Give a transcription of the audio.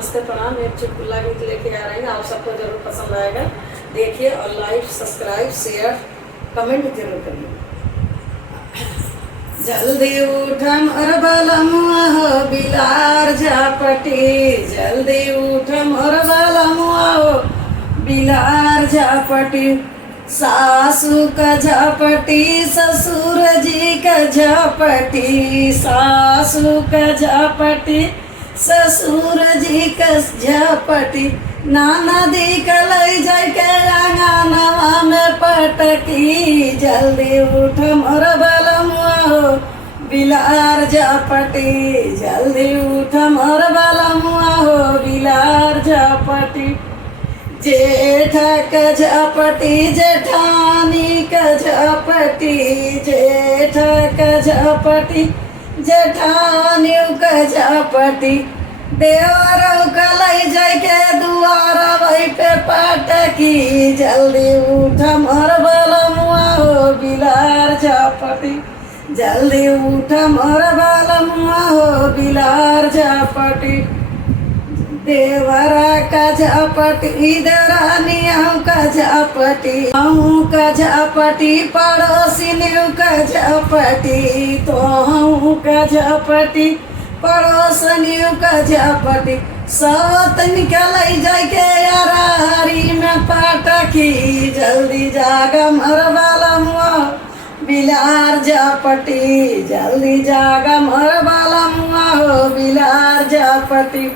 नमस्ते प्रणाम। एक चुटकुला गीत लेके आ रही हैं, आप सबको जरूर पसंद आएगा। देखिए और लाइक सब्सक्राइब शेयर कमेंट जरूर करिए। जल्दी उठम और बलमुआ हो बिलार झापटी, जल्दी उठम और बलमुआ हो बिलार झापटी। सासू का झापटी ससुर जी का झापटी, सासू का झापटी ससुर जी का झापटी। नाना दी कलई जाय के आंगनवा में पटकी, जल्दी उठ मोर बलमुआ हो बिलार झापटी, जल्दी उठ मोर बलमुआ हो बिलार झापटी। जेठ का झापटी जेठानी का झापटी, जेठ का झापटी जेठानी का झापटी। देवर कलई जाय के दुआरा वही पे पटकी, जल्दी उठ मोर बलमुआ हो बिलार झापटी, जल्दी उठ मोर बलमुआ हो बिलार झापटी। देवरा का झापटी देवरानियों का झापटी, अहूँ का झापटी पड़ोसिनियों का झापटी, तो अहूँ का झापटी पड़ोसनियों का झापटी। सवत निकल जाय के यारी में पटकी, जल्दी जागा मोर बलमुआ बिलार झापटी, जल्दी जागा मोर बलमुआ हो बिलार झापटी।